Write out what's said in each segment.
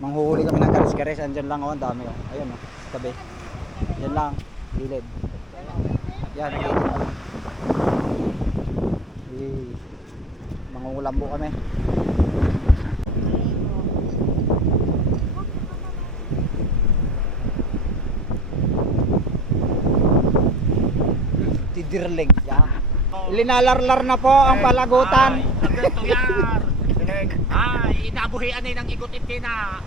Manghuhuli kami ng karis-karis. Andyan lang oh, ang dami oh. Ayun oh, tabi. Yan lang, gilid. Yan, ang gilid. Mangungulambo kami. Tidirling. Yan. Linalarlar na po ang palagutan. Ito yan. Inabuhian na ng igutit kina.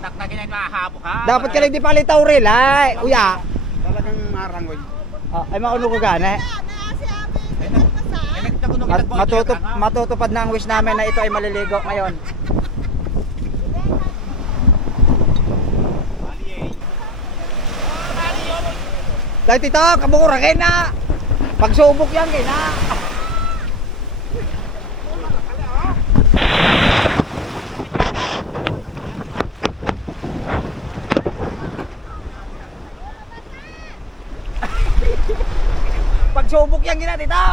Naknagin na mahabo ha. Dapat ka lang di palitaw ril ay. Uya. Talagang marangoy. Ay mauno ko gana. Matutupad na ang wish namin na ito ay maliligo ngayon. Dahil tito, kabukurakin na. Pagsubok yan kina. Pagsubok yan kina tito.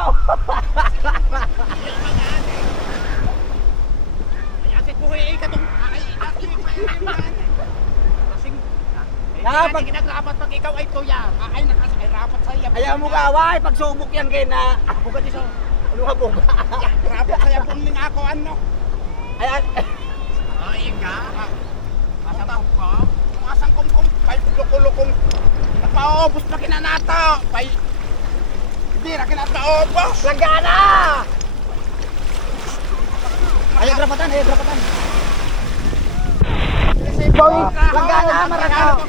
Pag ginagapat pag ikaw ay tuya, ay rapat sa iya. Ayaw mo ka, away, pagsubok yan kina. Buka di so. Ano ka buka? Rapat sa iya pong ako ano. Ayan. Ay nga. Asang ko. Asang kum pay lukulukong. Napaubos na kinanato. Pay hindi ra kinataubos. Langgana! Ayaw grapatan, ayaw grapatan. Boy, langgana, marakaw.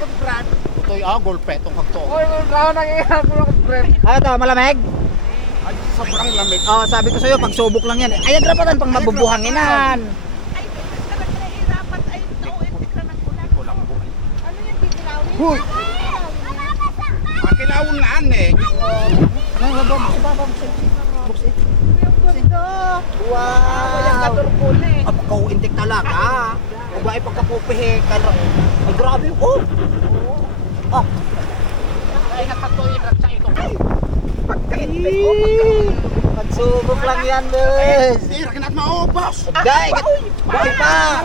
Toy golpe tong hagto. Oy, raw nang ihap ko lang friend. Ano to, malamig? Ay sobrang lamig. Oh, sabi ko sa'yo, pagsubok lang yan. Ayaw grapatan pang mabubuhanginan. Ay, dapat ay nauintik na ng ulan. Ano yung titilawin? Huy! Makilawon na ane. Wow! Apakaw intik talaga. Kung ba ay pagkapupihe ka na. Ay grabe, oh! Ah! Ay nakatoy sa ito. Pagkaintik, oh! Pagsubok lang yan, bes! Hindi ra kinat maubos. Day! Day pa!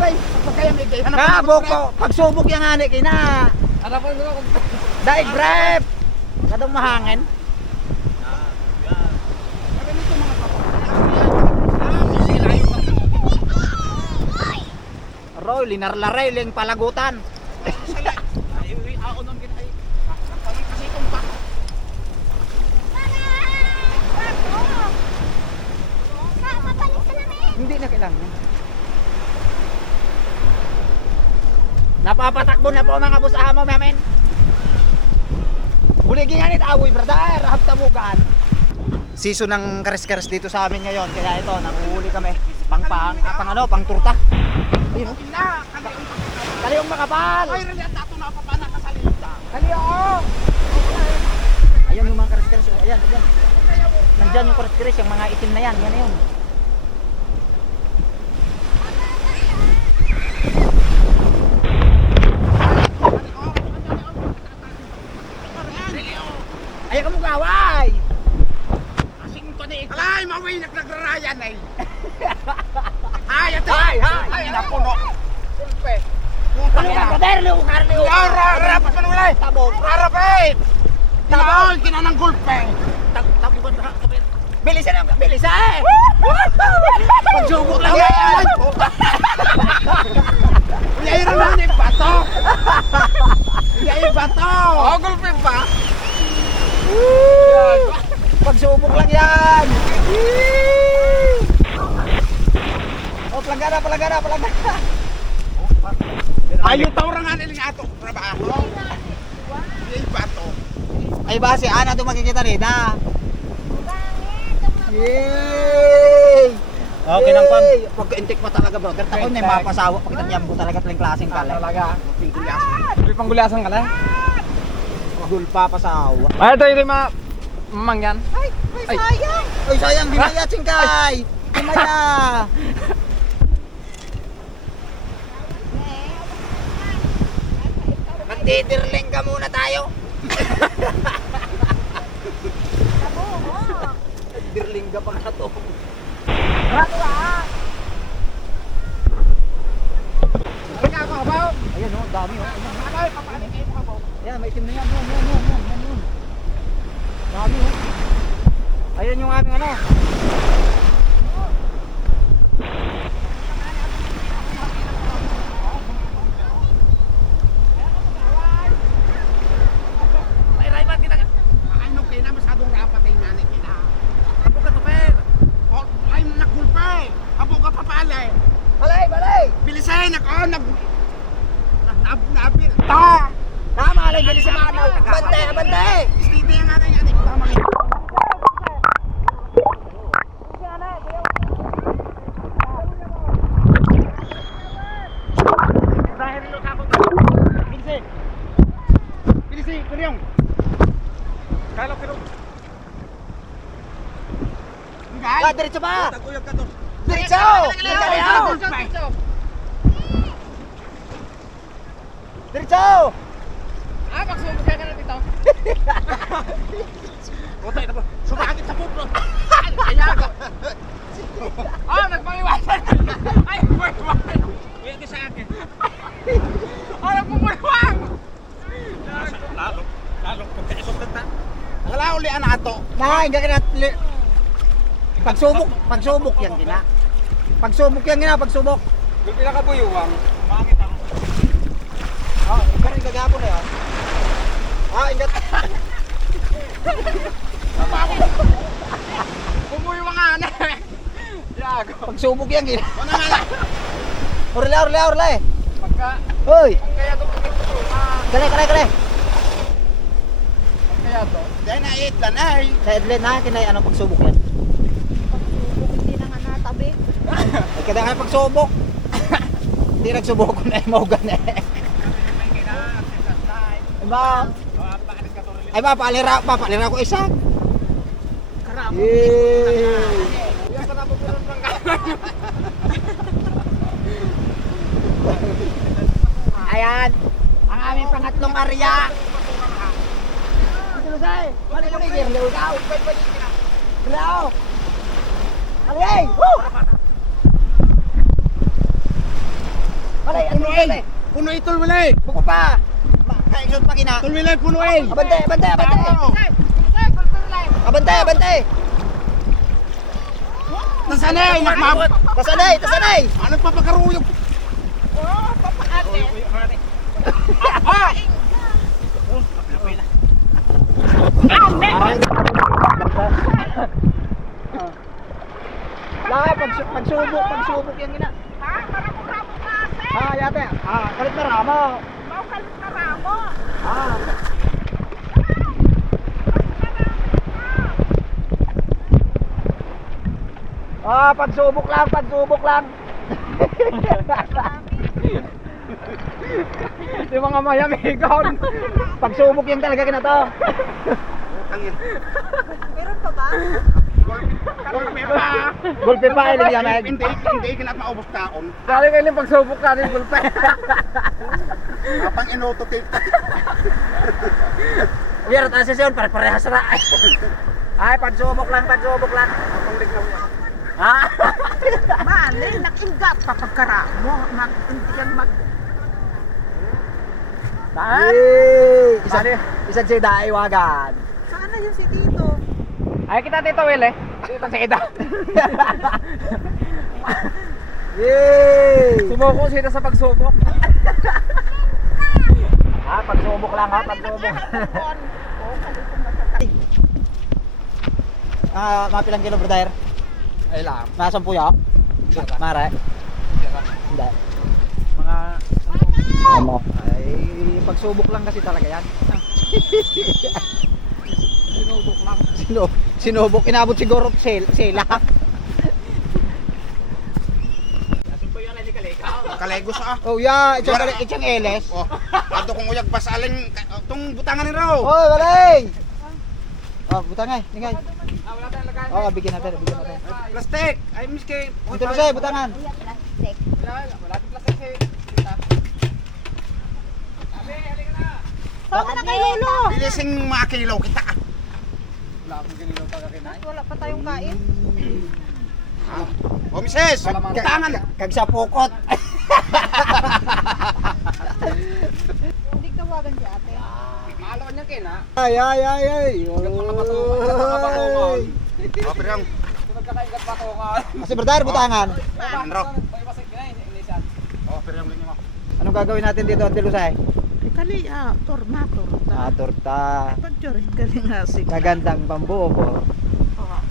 Kaya may gay. Nga, boko! Pagsubok yan nga, kina! Harapan ko lang. Day, grab! Kadang mahangin. Roy, linarlaray, ling palagutan. Hindi na kailangan. Napapatakbo na po mga bus amo namin. Buligin nga nit awoy brother, haptamugan. Season ng kares-kares dito sa amin ngayon, kaya ito, nanguhuli kami. Pang turta. Ayun, oh. Kaliyong makapal. Ay, rali at ato na papana ka sa lita. Kaliyong. Ayan yung mga kares-kares, oh. Ayan. Nandyan yung kares-kares, yung mga itim na yan, yan na yun. Ayaw ka mo gaway! Asing ko ni alay, maway nagrarayan ay. Ay, ate. Ay, napuno. Pulpe. Ano ka, brother? Liw! Rapat pa nulay. Tabog! Harapit. Tabog, kinanang gulpe. Tabugan na kapit. Bilisan ang bilisan! Pagsubok lang yan! Uyay rin na ni bato. Uyay bato. Oh, gulpe pa. Pagsubok lang yan! Oh, pelanggan. Ayo tawrangan iling ato trabaho. Uyay bato. Ay base, ana ito makikita rin ha? Yay! Okay nang pag pagka-intik pa talaga brother. Tako na yung mapasawa. Pagkita niya mo talaga taling klaseng kalay. Talaga. pigulas. May panggulasan ka lang. Gulpa pasawa. Ay, ito yung mamang yan. Ay, sayang! Ay sayang, dimaya chingkay! Dimaya! Magtitirling ka muna tayo. Dirling ka pa ka to. dami oh. Ay, papalit kayo mga baw. Ayan, may itim na yan. Yan. Dami oh. Ayan yung aming ano. Ay, Rayman, ano kayo na masyadong rapat ay nanay kina. Apo ka to, Per. O, ay, nagulpa eh. Apo ka papala eh. Balay! Bilisan, nabil. Ta! Tama, alay, bilis sa mga bante! Steve yung nga kanya. Tama nga. Dahil nilo ka ako. Bilisi, kuryong. Kalo, pero. Ah, diretso ba? Taguyag ka to. Diretso! Diretso! Ah, magsubok ka na dito. Utay na po. Sumakit sa pupro. Kaya ka. Ah, nagpamiwasan. Ay, nagpamiwasan. Kuya ka sa akin. Ah, nagpumuliwang. Lalo, kung kaisok na ta. Wala uli ato. Nah, hindi ka na... Pagsubok yan gina. Pagsubok. Yung pinakabuyuwang. Mangit ako. Ah, pero yung gagapon na yan. Ah, ingat. Bumuyuwang nga na. Yago. Pagsubok yan gina. Wala nga lang. Orle. Pagka, Hoy, kaya ito pagkakasuman. kale. Kaya ito. Dahil na-8 lang ay. Sa Edlen na, kinay anong pagsubok yan? Hindi na nga natabi. Ay, kada nga pagsubok. Hindi nagsubok ko na yung maugan eh. Ay ba, papalira ko isa. Karamo. Yay! Yan pa napupunan ng kanan. Ayan, ang aming pangatlong area. Ito say, balik ko ni Gerlo daw. Hello. Alay! Woo! Alay, Puno ay. Puno ay tulwilay. buko pa. Kaisot pa kina. Tulwilay puno ay. Abante. Nasanay, nakmabot. Tasanay. Ano papakaruyog? Oh, papaate. Pagsubok yan gina. Ha? Parang ramo kasi. Yate. Kalit na ramo. Mau kalit na ramo. Pagsubok lang. Yung mga mayamigon. Pagsubok yan talaga kina to. Meron pa ba? Gulpe pa ilin yan. Hindi ka na maubos taon. Dali kayo yung pagsubok ka rin, gulpe. Kapang inototape. Uyan, tayo sesyon, parehas ra. Ay, pagsubok lang. Mali, nakingat pa pagkaramo. Hindi yan mag... Yay! Isang si Daiwagan. Sana yung si Tito. Ay, kita dito, Will eh. Dito sa kita. Yay! Sumuko sila sa pagsubok. Pagsubok lang. Oh, kalitong matatay. Mga pilang kilo, brother? Ay lang. Mga 10 ya? Mare? Hindi. Mga... Ay, pagsubok lang kasi talaga yan. Sinubok lang. Sinubok, inabot siguro sila. Kalegos ah. Oh, yeah, itsang LS. Oh, ato kung uyag pasaling tong butangan ni raw. Oh, balay! Butang eh, ningay. Wala tayong lagay. Bigyan natin. Plastic. Ay miski. Ito na siya, butangan. Wala tayong plastic si kita. Halika na. Sama na kay Lolo. Bilising mga kilo kita. Wala akong ginilaw pagkakinay. Wala pa tayong kain. O misis, butangan. Kag sa pukot. kina. Ay, ay, ay, ay. Hanggat mga batungan. Oh, pero yung Kung nagkakaingat batungan. Kasi brother, butangan. Andro. May masig kinay. Inisan. Oh, pero yung linya mo. Anong gagawin natin dito, Ate Lusay? Kali, torma. Ah, torta. Pagjorin kali nga si. Magandang pambubo.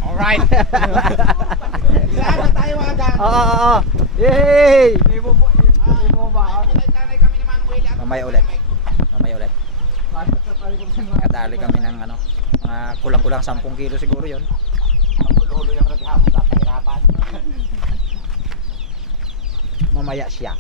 Alright. Saan na tayo agad? Oo, oo, oo. Yay! Ibo ba? Tanay kami naman Willie. Mamaya ulit. Mamaya ulit. Kadali kami ng ano, mga kulang-kulang 10 kilo siguro yon. Ang ulo-ulo yung naghahapon sa pahirapan. Mamaya siya.